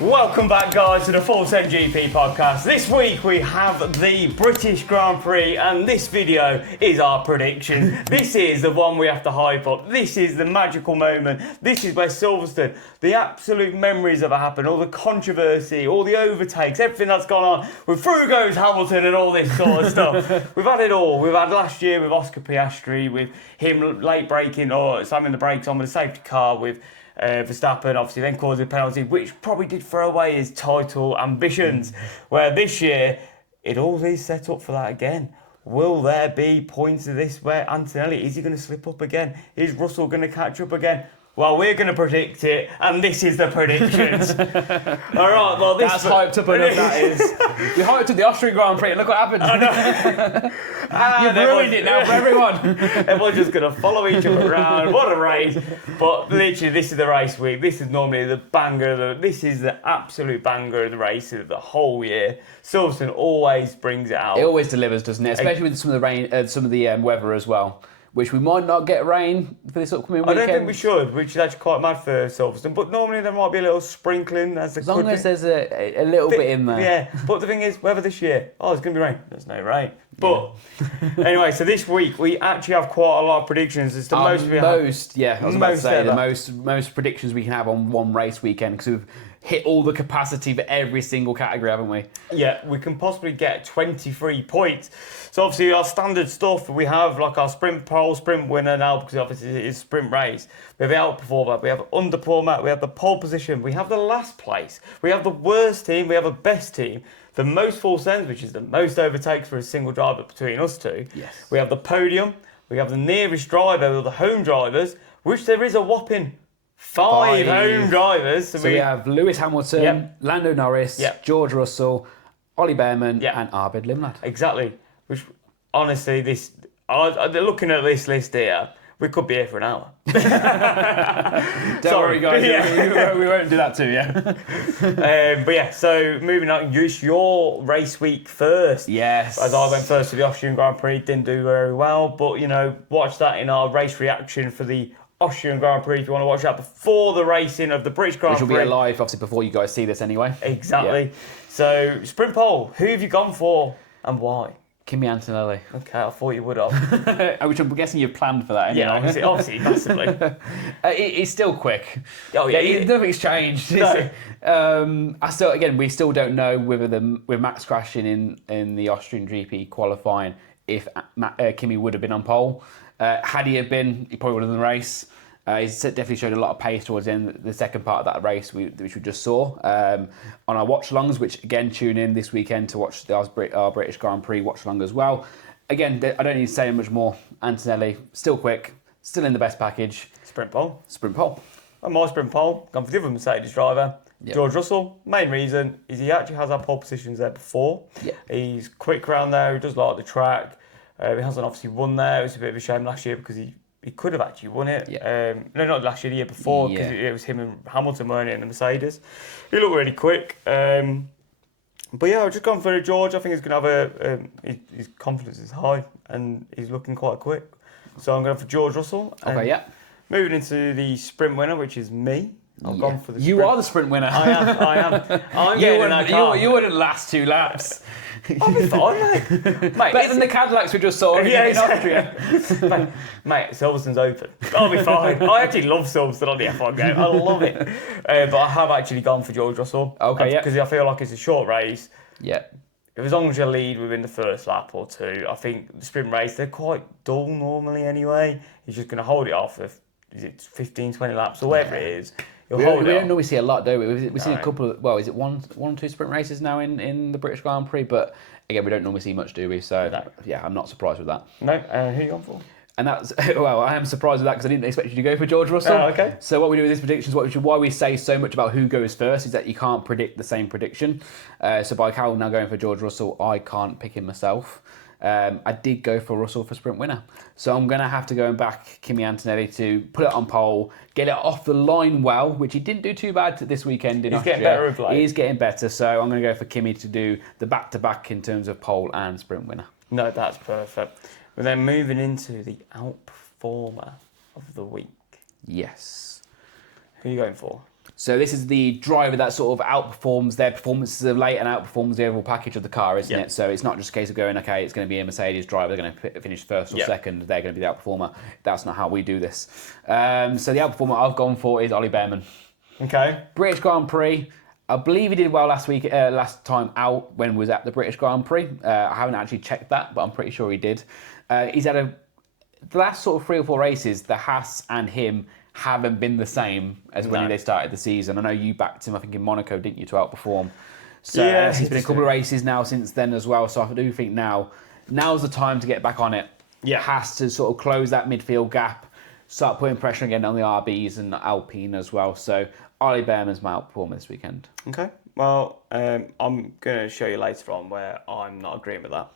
Welcome back, guys, to the Full 10 GP podcast. This week we have the British Grand Prix, and this video is our prediction. This is the one we have to hype up. This is the magical moment. This is where Silverstone, the absolute memories that have happened, all the controversy, all the overtakes, everything that's gone on with Frugos, Hamilton, and all this sort of stuff. We've had it all. We've had last year with Oscar Piastri, with him late braking or slamming the brakes on with a safety car, with Verstappen obviously then caused a penalty, which probably did throw away his title ambitions. Where this year, it all is set up for that again. Will there be points of this where Antonelli, is he going to slip up again? Is Russell going to catch up again? Well, we're going to predict it, and this is the predictions. All right, well, this... That's hyped up enough, that is. You hyped up the Austrian Grand Prix, and look what happened. I know. You've ruined it now for everyone. Everyone's just going to follow each other around. What a race. But literally, this is the race week. This is normally the banger. This is the absolute banger of the race of the whole year. Silverstone always brings it out. It always delivers, doesn't it? Especially with some of the rain, some of the weather as well. Which we might not get rain for this upcoming weekend. I don't think we should, which is actually quite mad for Silverstone. But normally there might be a little sprinkling. As long as there's a little bit in there. Yeah, but the thing is, weather this year, it's going to be rain. There's no rain. But anyway, so this week we actually have quite a lot of predictions. It's the most we have. I was about to say, the most predictions we can have on one race weekend, because we've hit all the capacity for every single category, haven't we? Yeah, we can possibly get 23 points. So obviously our standard stuff, we have like our sprint pole, sprint winner now, because obviously it is sprint race. We have the outperformer, we have underperformer, we have the pole position, we have the last place, we have the worst team, we have the best team, the most false ends, which is the most overtakes for a single driver between us two. Yes. We have the podium, we have the nearest driver, or the home drivers, which there is a whopping five home drivers. So we have Lewis Hamilton, Lando Norris, George Russell, Ollie Behrman, and Arvid Limrad. Exactly. Which, honestly, looking at this list here, we could be here for an hour. Don't worry, guys. We won't do that too, but yeah, so moving on, your race week first. Yes. As I went first to the Austrian Grand Prix, didn't do very well, but, watch that in our race reaction for the Austrian Grand Prix if you want to watch that before the racing of the British Grand Prix. Which will be live, obviously, before you guys see this anyway. Exactly. Yeah. So, sprint pole, who have you gone for and why? Kimi Antonelli. Okay, I thought you would have. Which I'm guessing you've planned for that anyway. Yeah, obviously, massively. He's still quick. Oh, yeah. Nothing's changed. No. We still don't know whether with Max crashing in the Austrian GP qualifying, if Kimi would have been on pole. Had he have been, he probably would have won the race. He's definitely showed a lot of pace towards the second part of that race, which we just saw. On our watch-alongs, which again, tune in this weekend to watch our British Grand Prix watch-along as well. Again, I don't need to say much more. Antonelli, still quick, still in the best package. Sprint pole. And my sprint pole, gone for the other Mercedes driver. Yep. George Russell, main reason is he actually has our pole positions there before. Yep. He's quick around there, he does like the track. He hasn't obviously won there. It was a bit of a shame last year because he could have actually won it. Yeah. No, not last year, the year before, because it was him and Hamilton, weren't it, in the Mercedes. He looked really quick. But yeah, I've just gone for George. I think he's going to have his confidence is high and he's looking quite quick. So I'm going for George Russell. Moving into the sprint winner, which is me. I've gone for the sprint. You are the sprint winner. I am. I'm getting in that car. You wouldn't last 2 laps. I'll be fine, mate. Better than the Cadillacs we just saw in Austria. mate, Silverstone's open. I'll be fine. I actually love Silverstone on the F1 game. I love it. But I have actually gone for George Russell. Okay, because I feel like it's a short race. Yeah. As long as you lead within the first lap or two, I think the sprint race, they're quite dull normally anyway. He's just going to hold it off for 15, 20 laps or whatever it is. We don't normally see a lot, do we? We've seen a couple of, is it one or two sprint races now in the British Grand Prix? But again, we don't normally see much, do we? So, I'm not surprised with that. No, who are you gone for? And that's, I am surprised with that because I didn't expect you to go for George Russell. Oh, okay. So what we do with these predictions, why we say so much about who goes first is that you can't predict the same prediction. So by Callum now going for George Russell, I can't pick him myself. I did go for Russell for sprint winner. So I'm going to have to go and back Kimi Antonelli to put it on pole, get it off the line well, which he didn't do too bad this weekend in Austria. He's getting better of late. He is getting better. So I'm going to go for Kimi to do the back-to-back in terms of pole and sprint winner. No, that's perfect. We're then moving into the outperformer of the week. Yes. Who are you going for? So this is the driver that sort of outperforms their performances of late and outperforms the overall package of the car, isn't it? So it's not just a case of going, okay, it's going to be a Mercedes driver, they're going to finish first or second, they're going to be the outperformer. That's not how we do this. So the outperformer I've gone for is Ollie Behrman. Okay. British Grand Prix. I believe he did well last time out when he was at the British Grand Prix. I haven't actually checked that, but I'm pretty sure he did. He's had the last sort of 3 or 4 races, the Haas and him haven't been the same as when they started the season. I know you backed him, I think in Monaco, didn't you, to outperform? So he's been a couple of races now since then as well. So I do think now's the time to get back on it. Yeah, Haas to sort of close that midfield gap, start putting pressure again on the RBs and Alpine as well. So Ollie Behrman's my outperformer this weekend. Okay. Well, I'm going to show you later on where I'm not agreeing with that.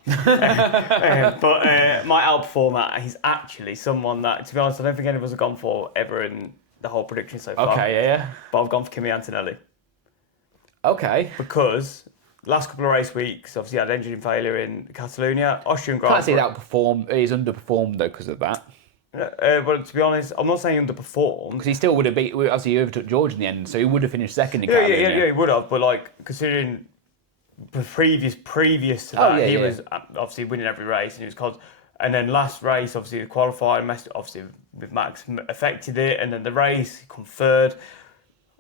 But my outperformer, he's actually someone that, to be honest, I don't think any of us have gone for ever in the whole prediction so far. Okay, yeah. But I've gone for Kimi Antonelli. Okay. Because last couple of race weeks, obviously had engine failure in Catalunya, Austrian Grand Prix. Can't say he's underperformed though because of that. But to be honest, I'm not saying underperformed. Because he still would have obviously he overtook George in the end, so he would have finished second in Catalunya. Yeah, he would have. But like, considering the previous to that, he was obviously winning every race, and he was and then last race, obviously the qualifying, obviously with Max affected it, and then the race, he come third.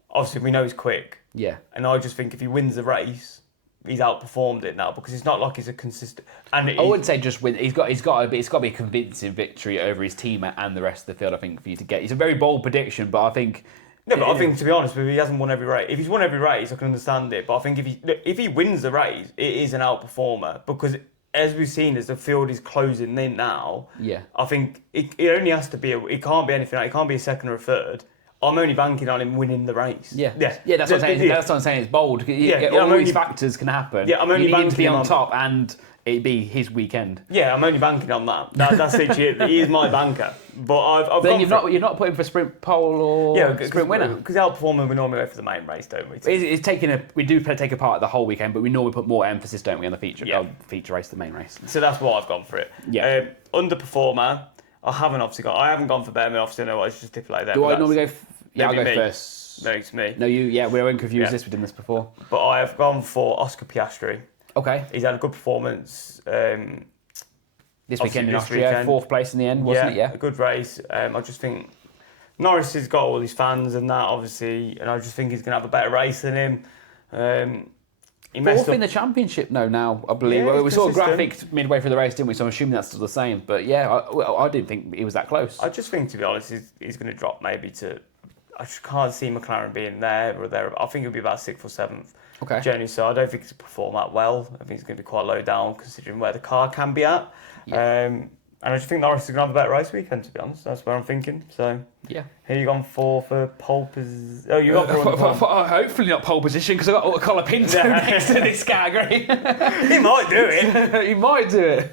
Obviously, we know he's quick. Yeah. And I just think if he wins the race, he's outperformed it now because it's not like he's a consistent. And I wouldn't say just win. It's got to be a convincing victory over his team and the rest of the field. I think for you to get. It's a very bold prediction, but I think. No, but I think to be honest, if he hasn't won every race, if he's won every race, I can understand it. But I think if he wins the race, it is an outperformer because as we've seen, as the field is closing in now. Yeah. I think it only has to be. It can't be anything. It can't be a second or a third. I'm only banking on him winning the race. Yeah, that's what I'm saying. That's what I'm saying. It's bold. All these factors can happen. Yeah, I'm only banking to be on top, and it'd be his weekend. Yeah, I'm only banking on that. That's literally he is my banker. But I've then you're not putting for sprint pole or sprint winner because outperforming we normally go for the main race, don't we? We do take a part of the whole weekend, but we normally put more emphasis, don't we, on the feature race, the main race. So that's why I've gone for it. Yeah. Underperformer. I haven't gone for Behrman. Obviously, I know I should stipulate that. Do I normally go? I'll go first. No, it's me. No, you. Yeah, we weren't confused. We've done this before. But I have gone for Oscar Piastri. Okay. He's had a good performance. This weekend in Austria, 4th place in the end, wasn't it? Yeah. A good race. I just think Norris has got all his fans and that, obviously, and I just think he's going to have a better race than him. He messed up in the championship now, I believe. Yeah, we saw a graphic midway through the race, didn't we? So I'm assuming that's still the same. But yeah, I didn't think he was that close. I just think, to be honest, he's going to drop maybe to. I just can't see McLaren being there or there. I think it'll be about 6th or 7th. Okay. Generally, so I don't think he's going to perform that well. I think he's going to be quite low down considering where the car can be at. Yeah. And I just think Norris is going to have a better race weekend, to be honest. That's what I'm thinking. So, yeah. Who you gone for pole position? Oh, you got for hopefully not pole position, because I've got Colapinto next to this category. He might do it. He might do it.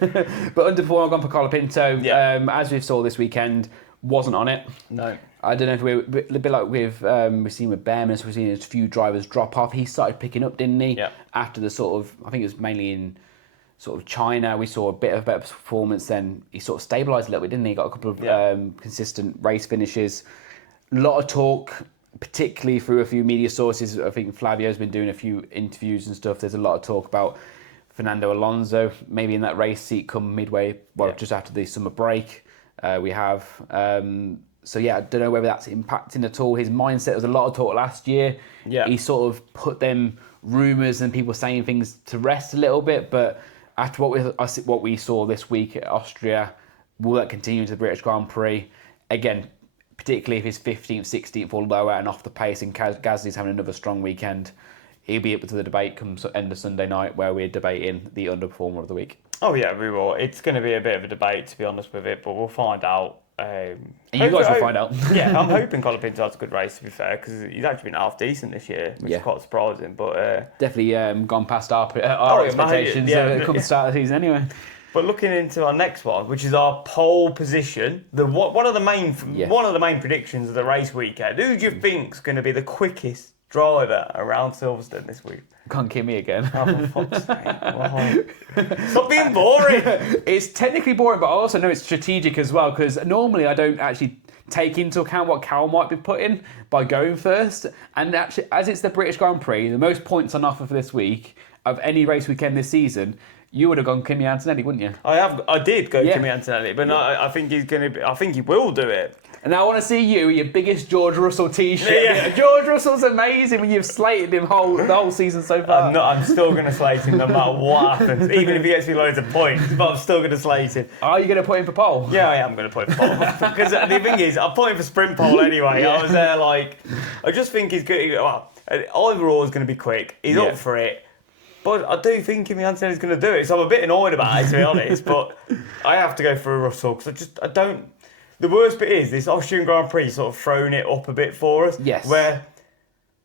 But underperform, I've gone for Colapinto. Yeah. As we saw this weekend, wasn't on it. No. I don't know if we're a bit like we've seen with Behrman, so we've seen a few drivers drop off. He started picking up, didn't he? Yeah. After the sort of, I think it was mainly in sort of China, we saw a bit of better performance. Then he sort of stabilised a little bit, didn't he? Got a couple of consistent race finishes. A lot of talk, particularly through a few media sources. I think Flavio's been doing a few interviews and stuff. There's a lot of talk about Fernando Alonso maybe in that race seat come midway, just after the summer break. We have. So yeah, I don't know whether that's impacting at all. His mindset, there was a lot of talk last year. Yeah. He sort of put them rumours and people saying things to rest a little bit, but after what we saw this week at Austria, will that continue into the British Grand Prix? Again, particularly if he's 15th, 16th or lower and off the pace and Gasly's having another strong weekend, he'll be up to the debate come end of Sunday night where we're debating the underperformer of the week. Oh yeah, we will. It's going to be a bit of a debate, to be honest with it, but we'll find out. You guys will find out. Yeah, I'm hoping Colapinto has a good race, to be fair, because he's actually been half decent this year, which is quite surprising. But definitely gone past our expectations come the start of the season anyway. But looking into our next one, which is our pole position, one of the main predictions of the race weekend. Who do you think's going to be the quickest driver around Silverstone this week? Can't Kimi again. Oh, for fuck's sake. Stop being boring. It's technically boring, but I also know it's strategic as well, because normally I don't actually take into account what Cal might be putting by going first. And actually, as it's the British Grand Prix, the most points on offer for this week of any race weekend this season, you would have gone Kimi Antonelli, wouldn't you? I did go Kimi Antonelli, but I think he's going to. I think he will do it. And now I want to see you, your biggest George Russell t-shirt. Yeah. George Russell's amazing when you've slated him the whole season so far. I'm still going to slate him no matter what happens, even if he gets me loads of points, but I'm still going to slate him. Are you going to put him for pole? Yeah, I am going to put him for pole. Because the thing is, I'm putting for sprint pole anyway. Yeah. I was there I just think he's good. Well, either or is going to be quick. He's up for it. But I do think Kimi Antonelli's going to do it, so I'm a bit annoyed about it, to be honest. But I have to go for a Russell, because I don't... The worst bit is this Austrian Grand Prix sort of thrown it up a bit for us. Yes. Where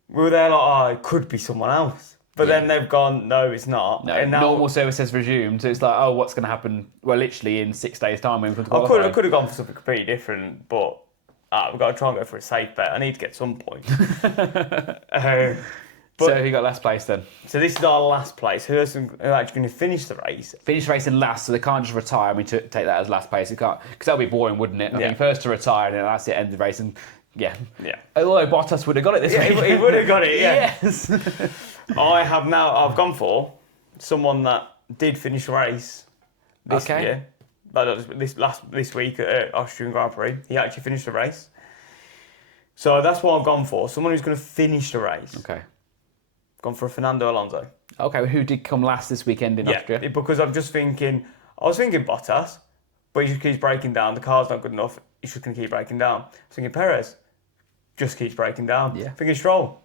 we were there it could be someone else. But then they've gone, no, it's not. No, and now, normal service has resumed. So it's like, what's going to happen? Well, literally in 6 days' time when we come to qualify. I could have gone for something completely different, but we've got to try and go for a safe bet. I need to get some points. So who got last place then? So this is our last place. Who are actually going to finish the race? Finish the race in last, so they can't just retire. Take that as last place. Because that would be boring, wouldn't it? I think first to retire and then that's it, end the race. And yeah. Although Bottas would have got it this week. He would have got it, yeah. Yes. I've gone for someone that did finish the race this year. This week at Austrian Grand Prix. He actually finished the race. So that's what I've gone for. Someone who's going to finish the race. Okay. Gone for Fernando Alonso. Okay, who did come last this weekend in Austria? Because I'm just thinking... I was thinking Bottas, but he just keeps breaking down. The car's not good enough. He's just going to keep breaking down. I was thinking Perez. Just keeps breaking down. Yeah. Thinking Stroll.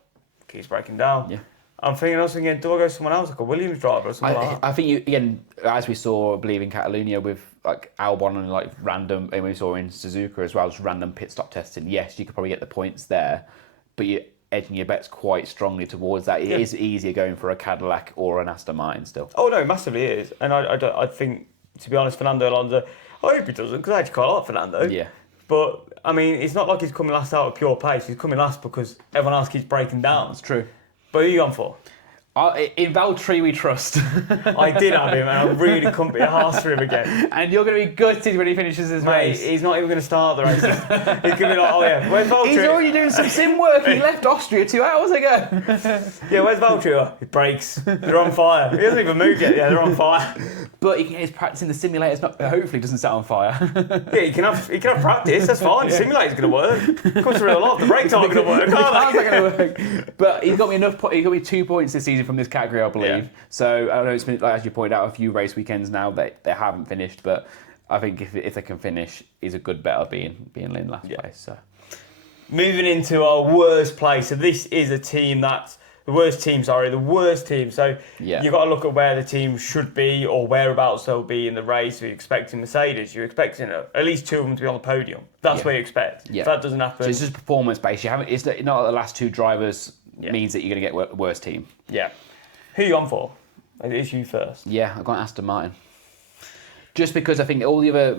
Keeps breaking down. Yeah. I was thinking, do I go someone else, like a Williams driver or something like that? I think again, as we saw, I believe in Catalunya with Albon and random, and we saw in Suzuka as well, just random pit stop testing. Yes, you could probably get the points there, but you're edging your bets quite strongly towards that. It is easier going for a Cadillac or an Aston Martin still. Oh no, massively it is. And I think, to be honest, Fernando Alonso, I hope he doesn't, because I actually quite like Fernando. Yeah. But, I mean, it's not like he's coming last out of pure pace. He's coming last because everyone else keeps breaking down. That's true. But who are you going for? In Valtteri we trust. I did have him, and I really couldn't be arsed for him again. And you're going to be gutted when he finishes his race. He's not even going to start the race. He's going to be like, oh yeah, where's Valtteri? He's already doing some sim work. He left Austria 2 hours ago. Yeah, where's Valtteri? It breaks. They're on fire. He hasn't even moved yet. Yeah, they're on fire. But he's practicing the simulators. Hopefully, doesn't set on fire. Yeah, he can have practice. That's fine. The simulator's going to work. Comes to real life. The brakes aren't going to work. The car's not going to work. But he's got me enough. He got me 2 points this season from this category, I believe. Yeah. So I know it's been, as you pointed out, a few race weekends now that they haven't finished. But I think if they can finish, he's a good bet of being in last place. So moving into our worst place. So this is a team that's the worst team. So you've got to look at where the team should be or whereabouts they'll be in the race. You're expecting Mercedes. You're expecting at least 2 of them to be on the podium. That's what you expect. Yeah. If that doesn't happen, so it's just performance based. It's not that the last 2 drivers means that you're going to get a worse team. Yeah. Who are you on for? It's you first. Yeah, I've got Aston Martin. Just because I think all the other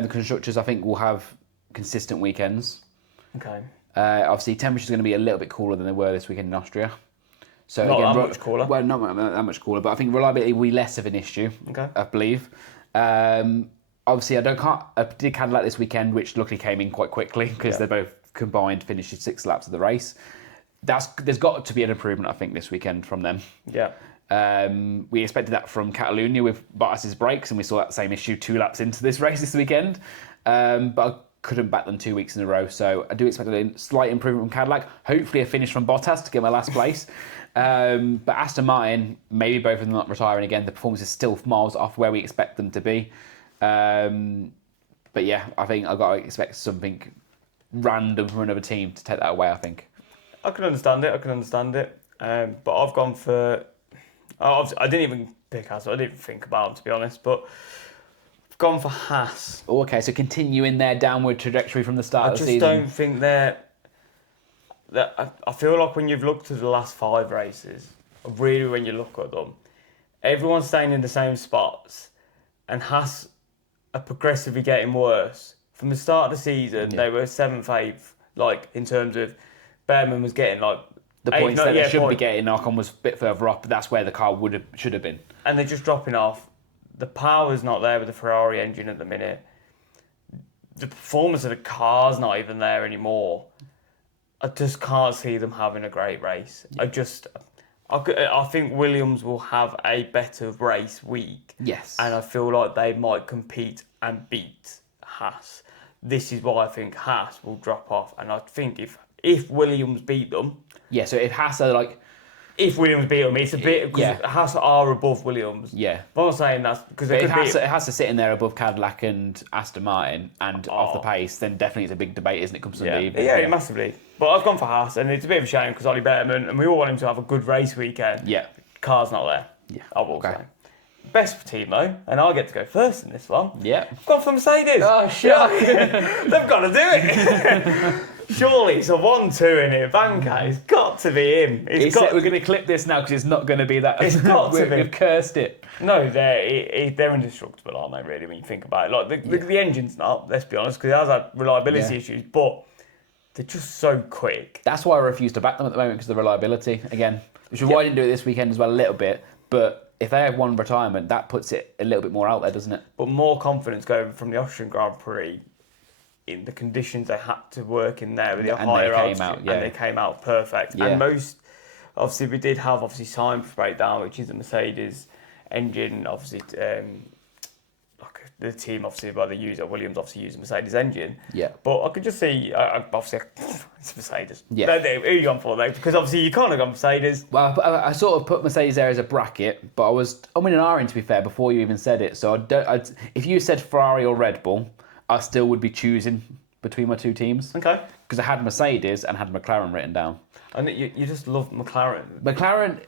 the constructors, I think, will have consistent weekends. Okay. Obviously, temperature's going to be a little bit cooler than they were this weekend in Austria. So not that much cooler. Well, not that much cooler, but I think reliability will be less of an issue. Okay. I believe. Obviously, I did Cadillac this weekend, which luckily came in quite quickly because they both combined finished 6 laps of the race. There's got to be an improvement, I think, this weekend from them. Yeah. We expected that from Catalunya with Bottas's brakes, and we saw that same issue 2 laps into this race this weekend. But I couldn't back them 2 weeks in a row, so I do expect a slight improvement from Cadillac. Hopefully a finish from Bottas to get my last place. But Aston Martin, maybe both of them not retiring again. The performance is still miles off where we expect them to be. But yeah, I think I've got to expect something random from another team to take that away, I think. I can understand it. But I've gone for... I didn't even pick Haas. I didn't even think about him, to be honest. But I've gone for Haas. Oh, okay, so continuing their downward trajectory from the start of the season. I just don't think I feel like when you've looked at the last 5 races, really when you look at them, everyone's staying in the same spots. And Haas are progressively getting worse. From the start of the season, they were 7th, 8th, in terms of... Behrman was getting the points that they should be getting. Ocon was a bit further up, but that's where the car should have been. And they're just dropping off. The power's not there with the Ferrari engine at the minute. the performance of the car's not even there anymore. I just can't see them having a great race. Yeah. I think Williams will have a better race week. Yes. And I feel like they might compete and beat Haas. This is why I think Haas will drop off. And I think if Williams beat them... Yeah, so if Haas are like... If Williams beat them, it's a bit... Because Haas are above Williams. Yeah. But I'm not saying that's... Because it has to sit in there above Cadillac and Aston Martin and off the pace, then definitely it's a big debate, isn't it? Comes Sunday evening. Yeah, massively. But I've gone for Haas, and it's a bit of a shame because Ollie Behrman, and we all want him to have a good race weekend. Yeah. Car's not there. Yeah. I will say. Best team, though, and I get to go first in this one. Yeah. I've gone for Mercedes. Oh, shocking. They've got to do it. Surely it's a 1-2 in here. Banca, it's got to be him. We're going to clip this now because it's not going to be that. It's got to be. We've cursed it. No, they're indestructible, aren't they, really, when you think about it? Like, the engine's not, let's be honest, because it has had reliability issues, but they're just so quick. That's why I refuse to back them at the moment, because of the reliability. Again, which is why I didn't do it this weekend as well a little bit, but... If they have one retirement, that puts it a little bit more out there, doesn't it? But more confidence going from the Austrian Grand Prix in the conditions they had to work in there with the higher altitude, and they came out perfect. Yeah. And most, obviously, we did have Sainz breakdown, which is a Mercedes engine, obviously. Like the team, obviously, well, they use Williams, obviously, use a Mercedes engine. Yeah. But I could just see, obviously, it's Mercedes. Yeah. Who are you going for, though? Because obviously, you can't have gone Mercedes. Well, I sort of put Mercedes there as a bracket, but I'm in an R, to be fair, before you even said it. So if you said Ferrari or Red Bull, I still would be choosing between my two teams. Okay. Because I had Mercedes and had McLaren written down. And you just love McLaren. McLaren.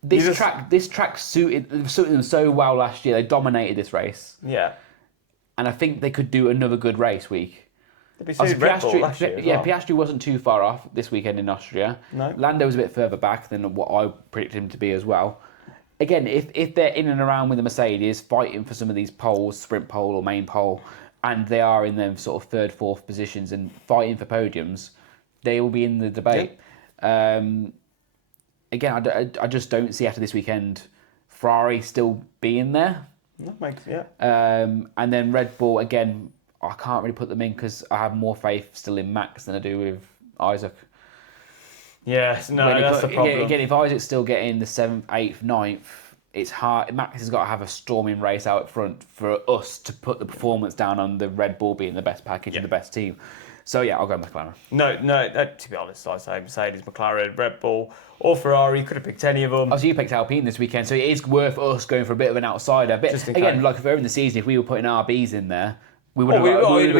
This track suited them so well last year. They dominated this race. Yeah. And I think they could do another good race week. Piastri wasn't too far off this weekend in Austria. No. Lando was a bit further back than what I predicted him to be as well. Again, if they're in and around with the Mercedes, fighting for some of these poles, sprint pole or main pole, and they are in them sort of third, fourth positions and fighting for podiums, they will be in the debate. Yeah. Again, I just don't see after this weekend Ferrari still being there. That makes, yeah. And then Red Bull, again, I can't really put them in because I have more faith still in Max than I do with Isaac. Yes, no, that's the problem. Again, if Isaac's still getting the 7th, 8th, 9th, it's hard. Max has got to have a storming race out front for us to put the performance down on the Red Bull being the best package and the best team. So yeah, I'll go McLaren. No, to be honest, I say Mercedes, McLaren, Red Bull, or Ferrari. Could have picked any of them. Obviously, you picked Alpine this weekend, so it is worth us going for a bit of an outsider. But again, like earlier in the season, if we were putting RBs in there, we would have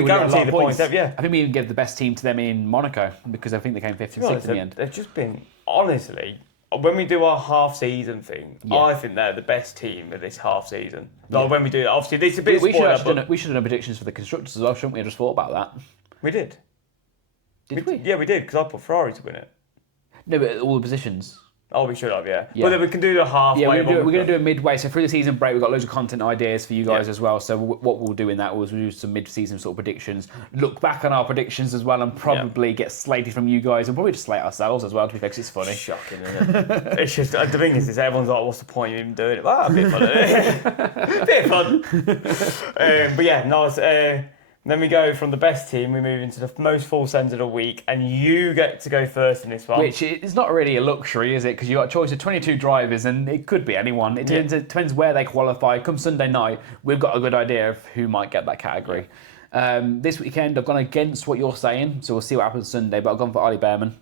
guaranteed the points. Yeah, I think we even gave the best team to them in Monaco because I think they came 5th and 6th in the end. They've just been, honestly, when we do our half-season thing, I think they're the best team of this half-season. Like when we do that, obviously, it's a bit we should have done predictions for the constructors as well, shouldn't we? I just thought about that. We did. Did we? Yeah, we did, because I put Ferrari to win it. No, but all the positions. Oh, we should have, yeah. But then we can do the halfway. Yeah, we're going to do a midway. So through the season break, we've got loads of content ideas for you guys as well. So what we'll do in that is we'll do some mid-season sort of predictions, look back on our predictions as well, and probably get slated from you guys, and probably just slate ourselves as well, to be fair, 'cause it's funny. Shocking, isn't it? It's just, the thing is everyone's like, what's the point of even doing it? Well, a bit fun, isn't it? Bit fun. But yeah, no, it's... Then we go from the best team, we move into the most full sends of the week, and you get to go first in this one. Which is not really a luxury, is it? Because you've got a choice of 22 drivers, and it could be anyone. It depends where they qualify. Come Sunday night, we've got a good idea of who might get that category. This weekend, I've gone against what you're saying, so we'll see what happens Sunday, but I've gone for Ollie Behrman.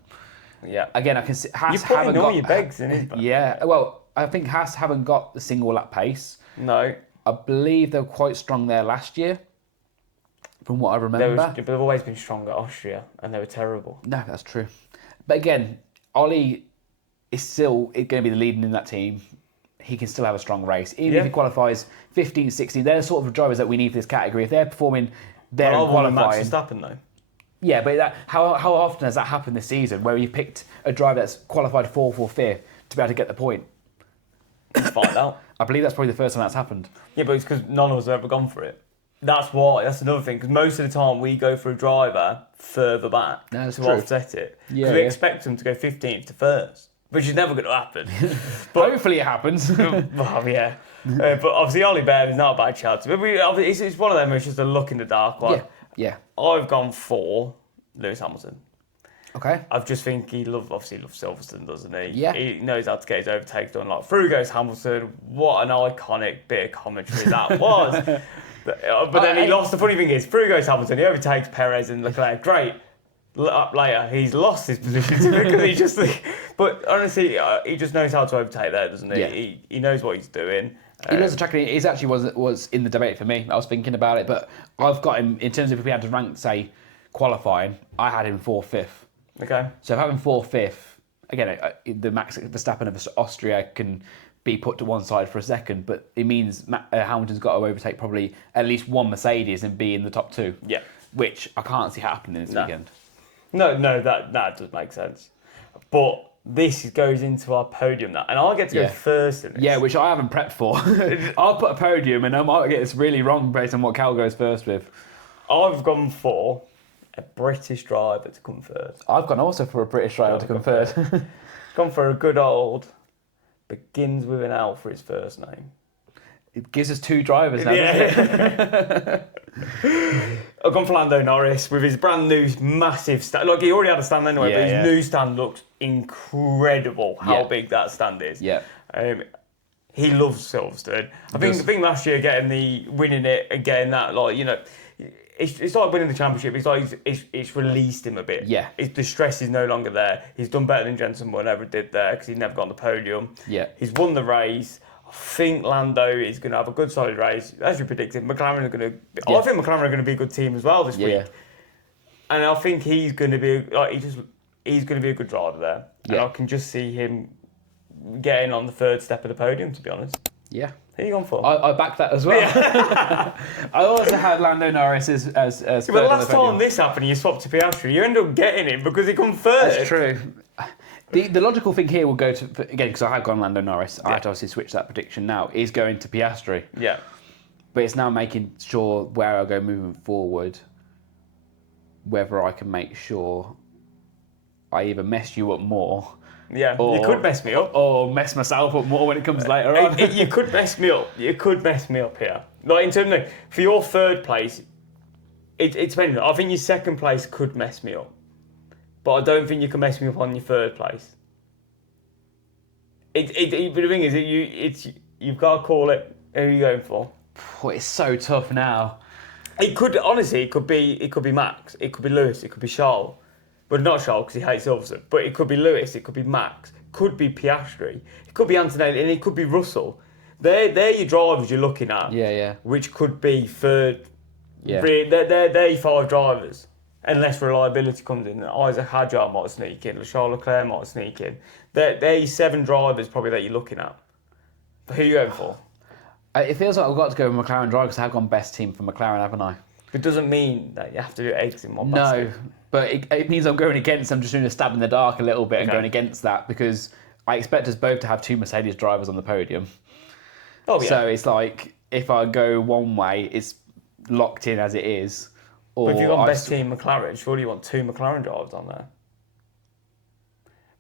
Yeah. Again, I can see Haas you're putting all your begs in his. Yeah, well, I think Haas haven't got the single lap pace. No. I believe they were quite strong there last year. From what I remember. They've always been strong at Austria, and they were terrible. No, that's true. But again, Ollie is still going to be the leading in that team. He can still have a strong race. Even if he qualifies 15, 16, they're the sort of drivers that we need for this category. If they're performing, they're qualifying. Max Verstappen, though. Yeah, but how often has that happened this season, where you picked a driver that's qualified 4th or 5th to be able to get the point? Let's find out. I believe that's probably the first time that's happened. Yeah, but it's because none of us have ever gone for it. That's why. That's another thing. Because most of the time we go for a driver further back to offset it. Because we expect them to go 15th to 1st, which is never going to happen. But hopefully it happens. Well, yeah. But obviously Ollie Behrman is not a bad chance. But it's one of them. It's just a look in the dark one. Yeah. I've gone for Lewis Hamilton. Okay. I just think obviously loves Silverstone, doesn't he? Yeah. He knows how to get his overtakes done. Like, through goes Hamilton. What an iconic bit of commentary that was. But then he lost. The funny thing is, through goes Hamilton. He overtakes Perez and Leclerc. Great. Up later, he's lost his position because he just. But honestly, he just knows how to overtake there, doesn't he? Yeah. He knows what he's doing. He knows the track. He actually was in the debate for me. I was thinking about it, but I've got him in terms of if we had to rank, say, qualifying. I had him 4th, 5th. Okay. So having 4th, 5th, again, the Max Verstappen of Austria can be put to one side for a second, but it means Hamilton's got to overtake probably at least one Mercedes and be in the top 2. Yeah. Which I can't see happening this weekend. No, that does make sense. But this goes into our podium now, and I get to go first in this. Yeah, which I haven't prepped for. I'll put a podium, and I might get this really wrong based on what Cal goes first with. I've gone for a British driver to come first. I've gone also for a British driver to come first. Gone for a good old, begins with an L for his first name. It gives us 2 drivers now, doesn't it? I've gone for Lando Norris with his brand new massive stand. Like, he already had a stand anyway, but his new stand looks incredible how big that stand is. Yeah. He loves Silverstone. I think last year winning it and getting that, like, you know, it's like winning the championship. It's like it's released him a bit. Yeah. The stress is no longer there. He's done better than Jensen ever did there because he's never got on the podium. Yeah. He's won the race. I think Lando is going to have a good solid race. As you predicted, McLaren are going to... I think McLaren are going to be a good team as well this week. And I think he's going to be... he's going to be a good driver there. And I can just see him getting on the 3rd step of the podium, to be honest. Yeah. Who are you gone for? I backed that as well. I also had Lando Norris as but last time this happened, you swapped to Piastri. You end up getting him because he come first. That's true. The logical thing here will go to, again, because I had gone Lando Norris, I had to obviously switch that prediction now, is going to Piastri. Yeah. But it's now making sure where I go moving forward, whether I can make sure I either mess you up more. Yeah, you could mess me up. Or mess myself up more when it comes later on. You could mess me up. You could mess me up here. Like, in terms of, for your 3rd place, it's depending. I think your 2nd place could mess me up. But I don't think you can mess me up on your 3rd place. But the thing is, you've got to call it. Who are you going for? It's so tough now. It could be Max, it could be Lewis, it could be Charles, but not Charles because he hates Silverstone. But it could be Lewis, it could be Max, could be Piastri, it could be Antonelli, and it could be Russell. They're your drivers you're looking at. Yeah. Which could be 3rd. Yeah. They're your 5 drivers. Unless reliability comes in, Isaac Hadjar might sneak in, Charles Leclerc might sneak in. They're your 7 drivers probably that you're looking at. But who are you going for? It feels like I've got to go with McLaren driver because I've gone best team for McLaren, haven't I? It doesn't mean that you have to do eggs in one basket. No, but it means I'm going against, I'm just doing a stab in the dark a little bit and going against that because I expect us both to have 2 Mercedes drivers on the podium. Oh, yeah. So it's like, if I go one way, it's locked in as it is. But if you've got best team McLaren, surely you want 2 McLaren drivers on there.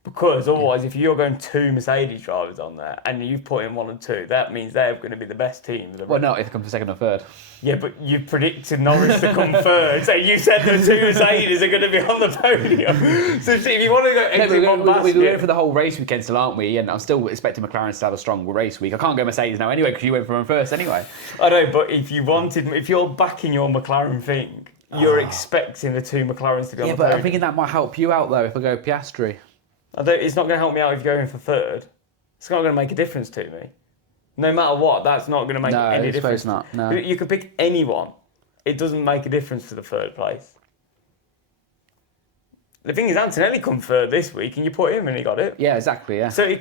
Because otherwise, if you're going 2 Mercedes drivers on there and you've put in 1 and 2, that means they're going to be the best team. Well, no, if it comes to 2nd or 3rd. Yeah, but you predicted Norris to come 3rd, so you said the 2 Mercedes are going to be on the podium. So if you want to go eggs in one basket... We're going for the whole race weekend still, aren't we? And I'm still expecting McLaren to have a strong race week. I can't go Mercedes now anyway because you went for them first anyway. I know, but if you're backing your McLaren thing, you're expecting the 2 McLarens to be on the podium. Yeah, but I'm thinking that might help you out though if I go Piastri. It's not going to help me out if you're going for 3rd. It's not going to make a difference to me. No matter what, that's not going to make any difference. No, I suppose not. No. You can pick anyone. It doesn't make a difference to the 3rd place. The thing is, Antonelli come 3rd this week, and you put him and he got it. Yeah, exactly. Yeah. So it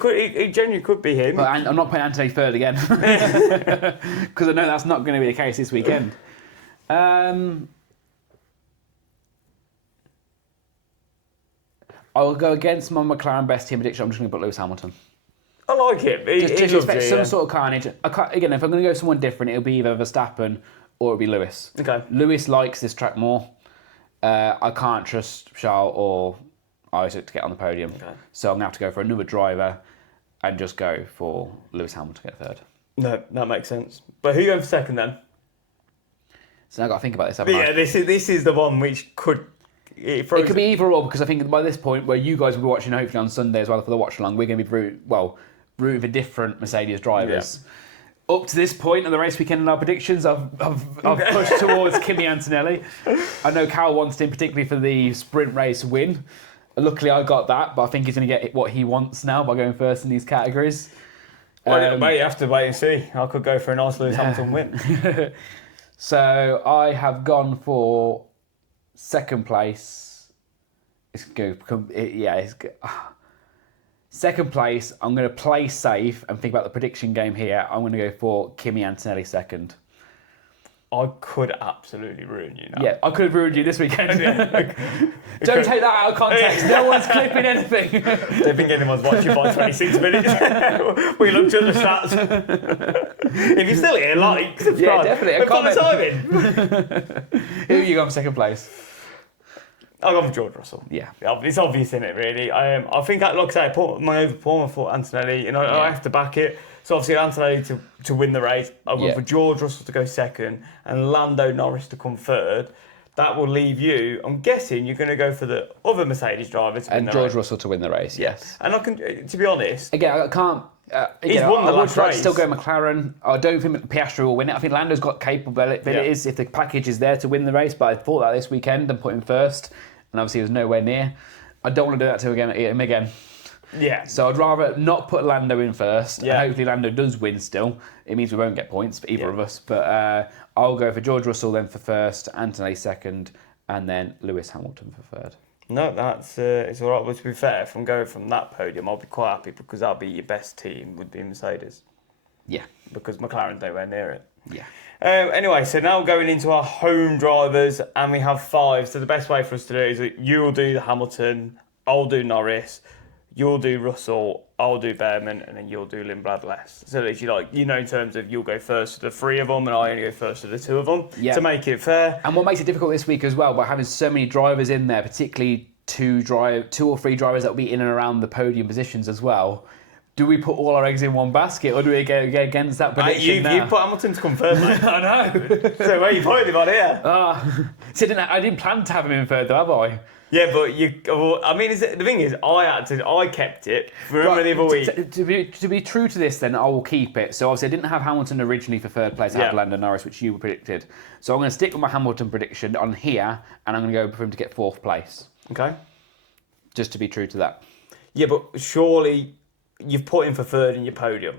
genuinely could be him. But I'm not putting Antonelli 3rd again because I know that's not going to be the case this weekend. I will go against my McLaren best team prediction. I'm just going to put Lewis Hamilton. I like him. Just expect some sort of carnage. Again, if I'm going to go someone different, it'll be either Verstappen or it'll be Lewis. Okay. Lewis likes this track more. I can't trust Charles or Isaac to get on the podium. Okay. So I'm going to have to go for another driver and just go for Lewis Hamilton to get 3rd. No, that makes sense. But who are you going for 2nd then? So now I've got to think about this, haven't I? Yeah, this is the one which could... It could be either or, because I think by this point, where you guys will be watching hopefully on Sunday as well for the watch along, we're going to be rooting for different Mercedes drivers. Yeah. Up to this point of the race weekend in our predictions, I've pushed towards Kimi Antonelli. I know Cal wants him particularly for the sprint race win. Luckily, I got that, but I think he's going to get what he wants now by going first in these categories. Well, mate, you have to wait and see. I could go for a nice Lewis Hamilton win. So I have gone for second place. Second place. I'm going to play safe and think about the prediction game here. I'm going to go for Kimi Antonelli second. I could absolutely ruin you now. Yeah, I could have ruined you this weekend. Don't take that out of context. No one's clipping anything. They've been getting us watching by 26 minutes. We looked at the stats. If you're still here, like, subscribe. Yeah, definitely. And put the time in. Who you got in second place? I'll go for George Russell. Yeah. It's obvious, isn't it, really? I think, like I say, I put my overperformer for Antonelli, and I have to back it. So obviously Antonelli to win the race. I'll go for George Russell to go second and Lando Norris to come third. That will leave you, I'm guessing you're going to go for the other Mercedes driver to win the George race. Russell to win the race, yes. And I can, to be honest... Again, I can't... he's won the last race. I'd still go McLaren. I don't think Piastri will win it. I think Lando's got capabilities if the package is there to win the race, but I thought that this weekend and put him first, and obviously he was nowhere near. I don't want to do that to him again. Yeah. So I'd rather not put Lando in first. Yeah. And hopefully Lando does win still. It means we won't get points for either of us. But I'll go for George Russell then for first, Antonelli second, and then Lewis Hamilton for third. No, that's it's all right. But to be fair, if I'm going from that podium, I'll be quite happy because that'll be your best team would be Mercedes. Yeah. Because McLaren's nowhere near it. Yeah. Anyway, so now going into our home drivers, and we have 5. So the best way for us to do it is that you'll do the Hamilton, I'll do Norris, you'll do Russell, I'll do Behrman, and then you'll do Lindblad less. So that in terms of you'll go first to the 3 of them, and I only go first to the 2 of them to make it fair. And what makes it difficult this week as well, by having so many drivers in there, particularly 2 or 3 drivers that will be in and around the podium positions as well. Do we put all our eggs in one basket, or do we go against that prediction now? You put Hamilton to come third, mate. I know. So where are you putting him on here? I didn't plan to have him in third, though, have I? Yeah, but the thing is, I kept it. Remember the other week. To be true to this, then I will keep it. So obviously, I didn't have Hamilton originally for third place. I had Lando Norris, which you predicted. So I'm going to stick with my Hamilton prediction on here, and I'm going to go for him to get 4th place. Okay. Just to be true to that. Yeah, but surely you've put him for third in your podium.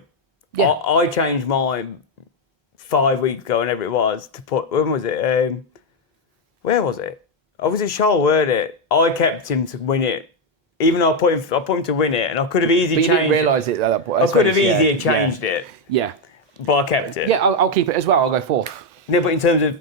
Yeah. I changed mine 5 weeks ago, whenever it was, to put. When was it? Where was it? Oh, was it Charles, weren't it? I kept him to win it. Even though I put him to win it, and I could have easily changed it. But you didn't realise it at that point. I could have easily changed it. Yeah. But I kept it. Yeah, I'll keep it as well. I'll go 4th. Yeah, but in terms of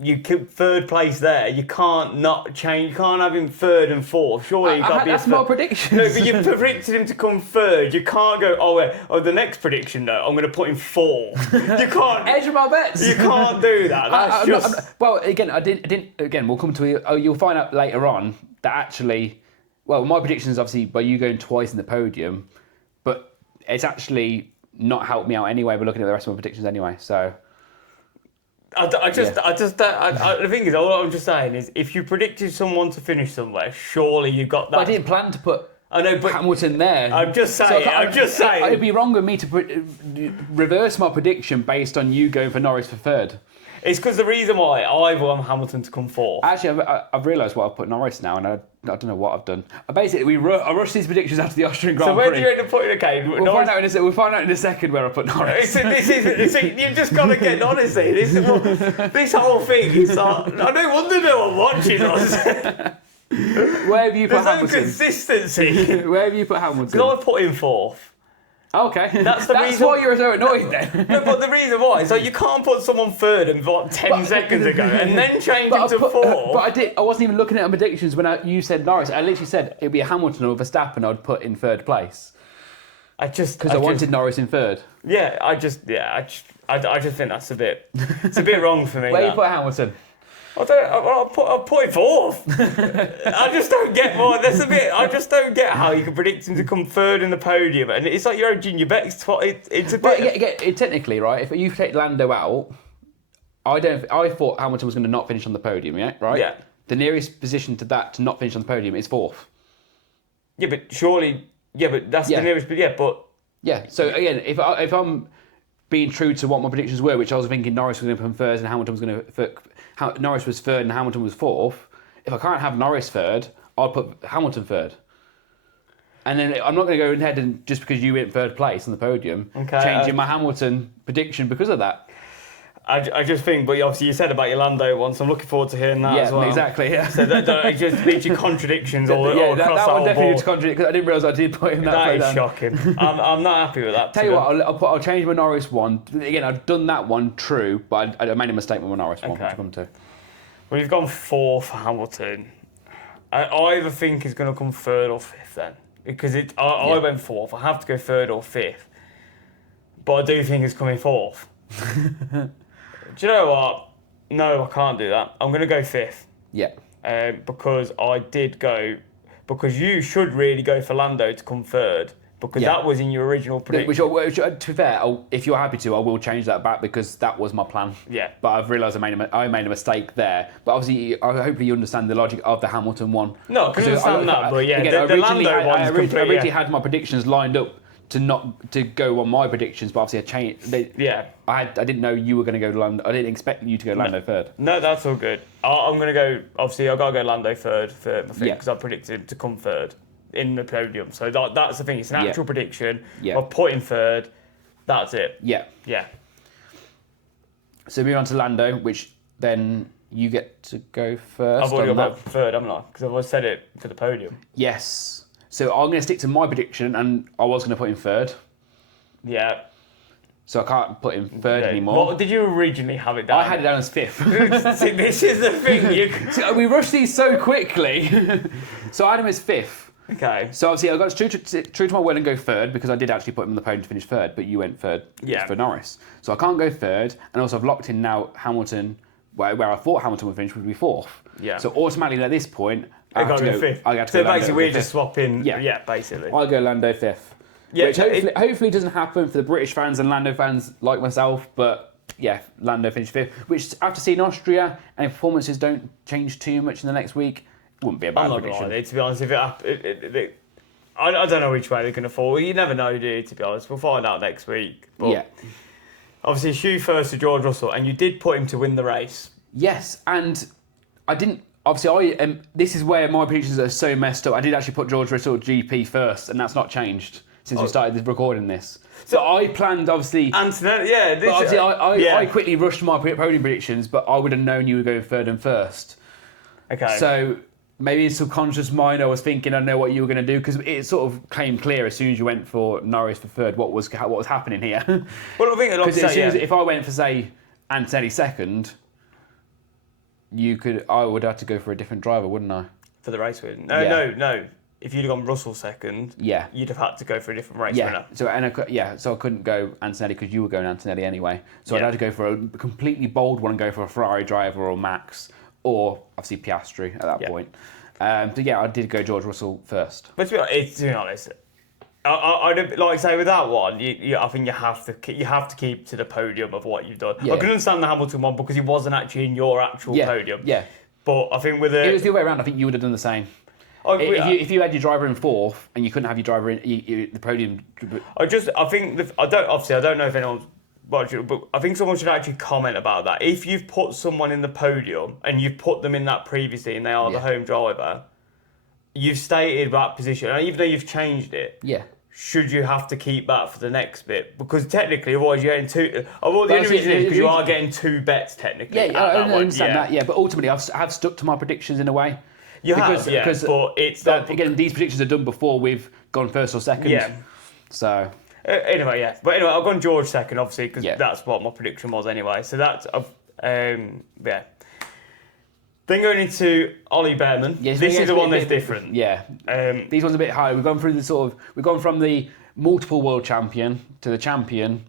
you keep 3rd place there, you can't not change. You can't have him 3rd and 4th. Surely you can't be. That's my prediction. No, but you predicted him to come 3rd. You can't go. The next prediction though, I'm going to put him 4th. You can't edge of my bets. You can't do that. That's well, again, I didn't. Again, we'll come to it. You'll find out later on that actually. Well, my prediction is obviously by you going twice in the podium, but it's actually not helped me out anyway. But looking at the rest of my predictions anyway, so. The thing is, all I'm just saying is, if you predicted someone to finish somewhere, surely you got that. But I didn't plan to put Hamilton there. I'm just saying. It'd be wrong of me to reverse my prediction based on you going for Norris for 3rd. It's because the reason why I want Hamilton to come 4th. Actually, I've realised what I've put Norris now, and I don't know what I've done. Basically, I rushed these predictions after the Austrian Grand Prix. So where do you end up putting? Okay, we'll find out in a second where I put Norris. You've just got to get honesty. This whole thing is like, I no wonder no one watches us. Where have you put Hamilton? There's no consistency. Where have you put Hamilton? Because I put him 4th. Okay. That's reason why you're so annoyed then. No, but the reason why is you can't put someone 3rd and 10 seconds ago and then change him to 4th. But I wasn't even looking at my predictions when you said Norris. I literally said it'd be a Hamilton or Verstappen I'd put in 3rd place. Because I wanted Norris in 3rd. Yeah, I just think that's it's a bit wrong for me. Where you put Hamilton? I'll put him 4th. I just don't get more. I just don't get how you can predict him to come 3rd in the podium, and it's like you're hedging your bets. It's a bit. Technically, right? If you take Lando out, I thought Hamilton was going to not finish on the podium, yeah, right? Yeah. The nearest position to that to not finish on the podium is 4th. Yeah, but surely, but that's the nearest. Yeah. So again, if I'm being true to what my predictions were, which I was thinking Norris was going to come first and Hamilton was going to Norris was third and Hamilton was 4th. If I can't have Norris third, I'll put Hamilton third. And then I'm not going to go ahead and just because you went 3rd place on the podium, changing my Hamilton prediction because of that. I just think, but obviously you said about your Lando one, so I'm looking forward to hearing that as well. Exactly, yeah. So it just literally contradictions all across that one definitely was board. contradict because I didn't realise I did put him that. That is shocking. I'm not happy with that. Tell you what, I'll change my Norris one. Again, I've done that one true, but I made a mistake with my Norris one. Which I'll come to. Well, you've gone 4th for Hamilton. I either think he's going to come 3rd or 5th then. Because I went 4th. I have to go 3rd or 5th. But I do think it's coming 4th. Do you know what? No, I can't do that. I'm going to go 5th. Yeah. Because I did go... Because you should really go for Lando to come 3rd. Because that was in your original prediction. Which, to be fair, if you're happy to, I will change that back because that was my plan. Yeah. But I've realised I made a mistake there. But obviously, hopefully you understand the logic of the Hamilton one. No, because I understand that, but again, the Lando one's complete. I originally had my predictions lined up to go on my predictions, but obviously I changed. I didn't know you were going to go to Lando. I didn't expect you to go Lando 3rd. No, that's all good. I'm going to go. Obviously, I've got to go Lando 3rd for my thing because I predicted him to come 3rd in the podium. So that's the thing. It's an actual prediction. I've put him 3rd. That's it. Yeah. Yeah. So moving on to Lando, which then you get to go first. I've already got 3rd, haven't I? Because I've always said it to the podium. Yes. So I'm going to stick to my prediction, and I was going to put him 3rd. Yeah. So I can't put him 3rd anymore. What did you originally have it down? I had it down as 5th. See, this is the thing. See, we rushed these so quickly. So I had him as 5th. Okay. So obviously I got true to my word and go 3rd because I did actually put him on the podium to finish 3rd, but you went 3rd for Norris. So I can't go 3rd, and also I've locked in now Hamilton, where I thought Hamilton would finish would be 4th. Yeah. So automatically at this point, I got to go 5th. So basically we're just swapping. Yeah, basically. I'll go Lando 5th. Yeah, which hopefully doesn't happen for the British fans and Lando fans like myself, but yeah, Lando finished 5th, which after seeing Austria and if performances don't change too much in the next week, wouldn't be a bad prediction. To be honest, I don't know which way they're going to fall. You never know, do you, to be honest. We'll find out next week. But obviously, it's you first to George Russell, and you did put him to win the race. Yes, and I didn't... Obviously, this is where my predictions are so messed up. I did actually put George Russell GP first, and that's not changed since we started recording this. So I planned, obviously... Antonelli, obviously, I quickly rushed my podium predictions, but I would have known you were going 3rd and 1st. Okay. So maybe in subconscious mind, I was thinking I know what you were going to do, because it sort of came clear as soon as you went for Norris for 3rd what was happening here. Well, I think if I went for, say, Antonelli 2nd... I would have to go for a different driver, wouldn't I? For the race win? No. If you'd have gone Russell 2nd, you'd have had to go for a different race winner. So I couldn't go Antonelli because you were going Antonelli anyway. So I'd have to go for a completely bold one and go for a Ferrari driver or Max or obviously Piastri at that point. I did go George Russell first. But to be honest, I'd like to say with that one, I think you have to keep to the podium of what you've done. I can understand the Hamilton one because he wasn't actually in your actual podium. Yeah. But I think with it was the other way around. I think you would have done the same. If you had your driver in 4th and you couldn't have your driver in the podium. I don't know if anyone's watching, but I think someone should actually comment about that. If you've put someone in the podium and you've put them in that previously and they are the home driver, you've stated that position, and even though you've changed it, should you have to keep that for the next bit? Because technically, otherwise you're getting two. The only reason is because you are getting 2 bets technically. I understand that. Yeah, but ultimately, I've stuck to my predictions in a way. Because but it's that again. These predictions are done before we've gone 1st or 2nd. Yeah. So. Anyway, I've gone George 2nd, obviously, because that's what my prediction was anyway. So that's Then going into Ollie Behrman, this is the one that's different. Yeah. These ones are a bit higher. We've gone through we've gone from the multiple world champion to the champion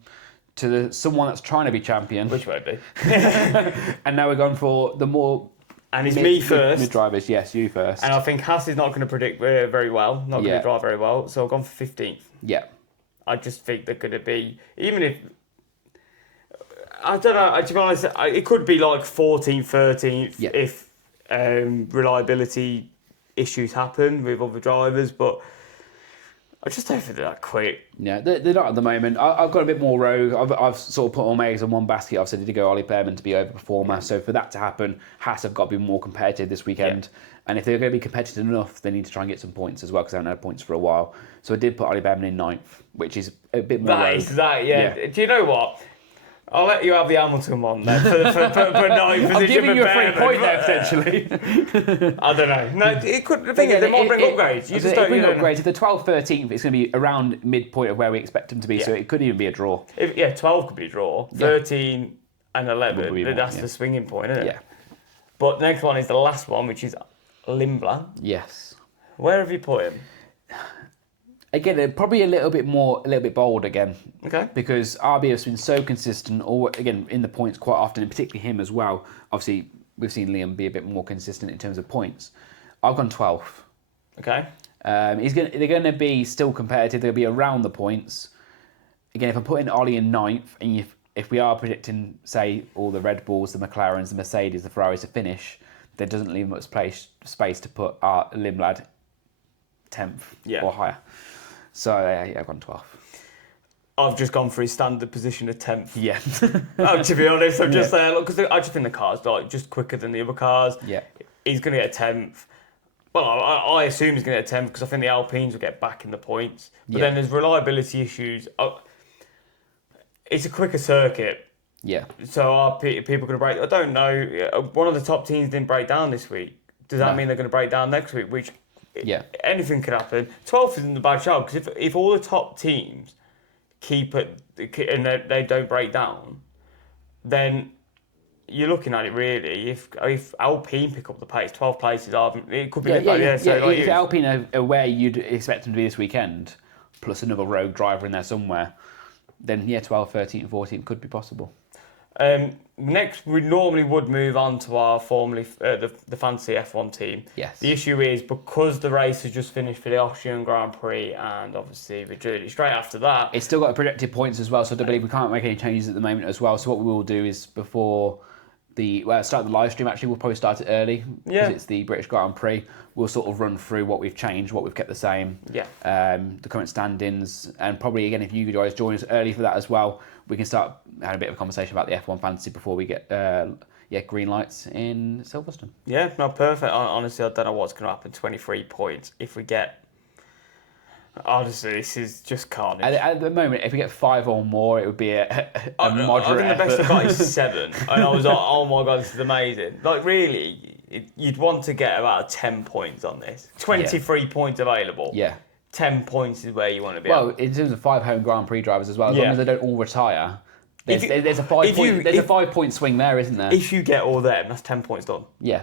to someone that's trying to be champion. Which won't be. And now we're going for the more... And it's me first. Mid-drivers, yes, you first. And I think Haas is not going to predict very well, not going to drive very well, so I've gone for 15th. Yeah. I just think they're going to be, even if... I don't know. To be honest, it could be like 14th, 13th if reliability issues happen with other drivers, but I just don't think they're that quick. Yeah, they're not at the moment. I've got a bit more rogue. I've sort of put all my eggs in one basket. I've said to go Ollie Behrman to be overperformer. So for that to happen, Haas have got to be more competitive this weekend. Yeah. And if they're going to be competitive enough, they need to try and get some points as well, because they haven't had points for a while. So I did put Ollie Behrman in 9th, which is a bit more rogue. Yeah. Do you know what? I'll let you have the Hamilton one then for 9th position. I'm giving you a free point there, potentially. I don't know. No, it could. The thing is, they might bring upgrades. You just don't bring upgrades. If they're 12th, 13th, it's going to be around midpoint of where we expect them to be. So it could even be a draw. 12 could be a draw. 13 and 11. That's the swinging point, isn't it? Yeah. But the next one is the last one, which is Lindblad. Yes. Where have you put him? Again, probably a little bit bold again. Okay. Because RB has been so consistent, or again in the points quite often, and particularly him as well. Obviously, we've seen Liam be a bit more consistent in terms of points. I've gone 12th. Okay. They're going to be still competitive. They'll be around the points. Again, if I'm putting Ollie in 9th, and if we are predicting, say, all the Red Bulls, the McLarens, the Mercedes, the Ferraris to finish, there doesn't leave much space to put our Lindblad 10th or higher. So I've gone 12th. I've just gone for his standard position of 10th. Yeah. To be honest, I'm just saying, look, because I just think the car's like just quicker than the other cars. Yeah. He's going to get a 10th. Well, I assume he's going to get a 10th because I think the Alpines will get back in the points. But then there's reliability issues. It's a quicker circuit. Yeah. So are people going to break? I don't know. One of the top teams didn't break down this week. Does that mean they're going to break down next week? Which anything could happen. 12th isn't a bad shout because if all the top teams keep it and they don't break down, then you're looking at it really. If Alpine pick up the pace, 12 places, it could be. If Alpine are where you'd expect them to be this weekend, plus another rogue driver in there somewhere, then 12, 13, 14 could be possible. Next, we normally would move on to our formerly the fancy F1 team. Yes. The issue is because the race has just finished for the Austrian Grand Prix, and obviously we're really straight after that. It's still got projected points as well, so I don't believe we can't make any changes at the moment as well. So what we will do is before the start of the live stream, actually, we'll probably start it early because it's the British Grand Prix. We'll sort of run through what we've changed, what we've kept the same, the current standings, and probably again if you guys join us early for that as well, we can start having a bit of a conversation about the F1 fantasy before we get green lights in Silverstone. Yeah, no, perfect. Honestly, I don't know what's going to happen. 23 points if we get. Honestly, this is just carnage. At the moment, if we get 5 or more, it would be a moderate I think the best I've got is 7. And I was like, oh my God, this is amazing. Like, really, you'd want to get about 10 points on this. 23 points available. Yeah. 10 points is where you want to be. Well, in terms of 5 home Grand Prix drivers as well, as long as they don't all retire, there's a 5-point swing there, isn't there? If you get all them, that's 10 points done. Yeah.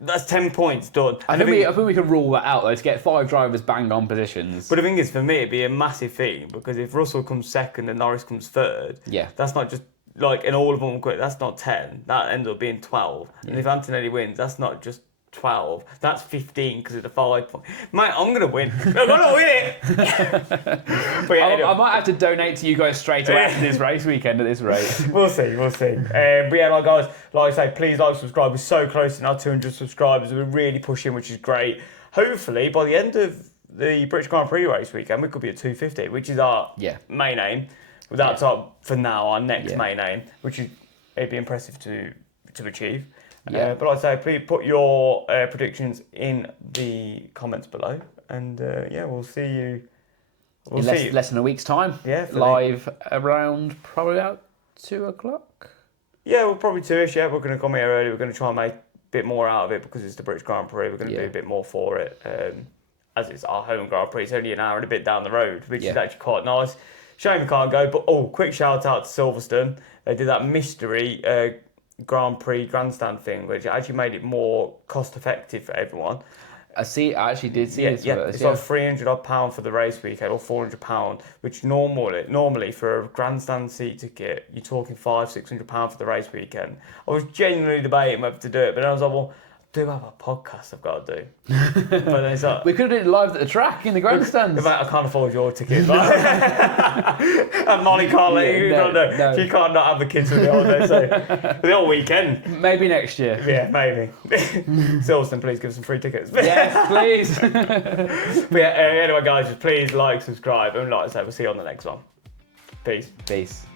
That's 10 points done. I think we can rule that out, though, to get 5 drivers banged on positions. But the thing is, for me, it'd be a massive thing, because if Russell comes second and Norris comes third, that's not just, and all of them quit, that's not 10. That ends up being 12. Yeah. And if Antonelli wins, that's not just 12. That's 15 because of the 5 points. Mate, I'm going to win. I'm going to win it. But anyway. I might have to donate to you guys straight away after this race weekend at this rate. We'll see. But guys, like I say, please like, subscribe. We're so close to now 200 subscribers. We're really pushing, which is great. Hopefully, by the end of the British Grand Prix race weekend, we could be at 250, which is our main aim. That's for now, our next main aim, which it'd be impressive to achieve. But like I say, please put your predictions in the comments below, and we'll see you. Less than a week's time. Yeah, live around probably about 2 o'clock. Yeah, we're probably 2ish. Yeah, we're going to come here early. We're going to try and make a bit more out of it because it's the British Grand Prix. We're going to do a bit more for it, as it's our home Grand Prix. It's only an hour and a bit down the road, which is actually quite nice. Shame we can't go, but quick shout out to Silverstone. They did that mystery Grand Prix grandstand thing, which actually made it more cost effective for everyone. I actually did see it. It's like £300 for the race weekend, or £400, which normally for a grandstand seat ticket, you're talking £500-600 for the race weekend. I was genuinely debating whether to do it, but then I was like, well, do have a podcast I've got to do. But it's like, we could have done it live at the track in the grandstands. I can't afford your tickets. And Molly can't let you. No. She can't not have the kids with the holiday, so the whole weekend. Maybe next year. Yeah, maybe. Silverstone, please give us some free tickets. Yes, please. But yeah, anyway, guys, just please like, subscribe, and like I said, we'll see you on the next one. Peace. Peace.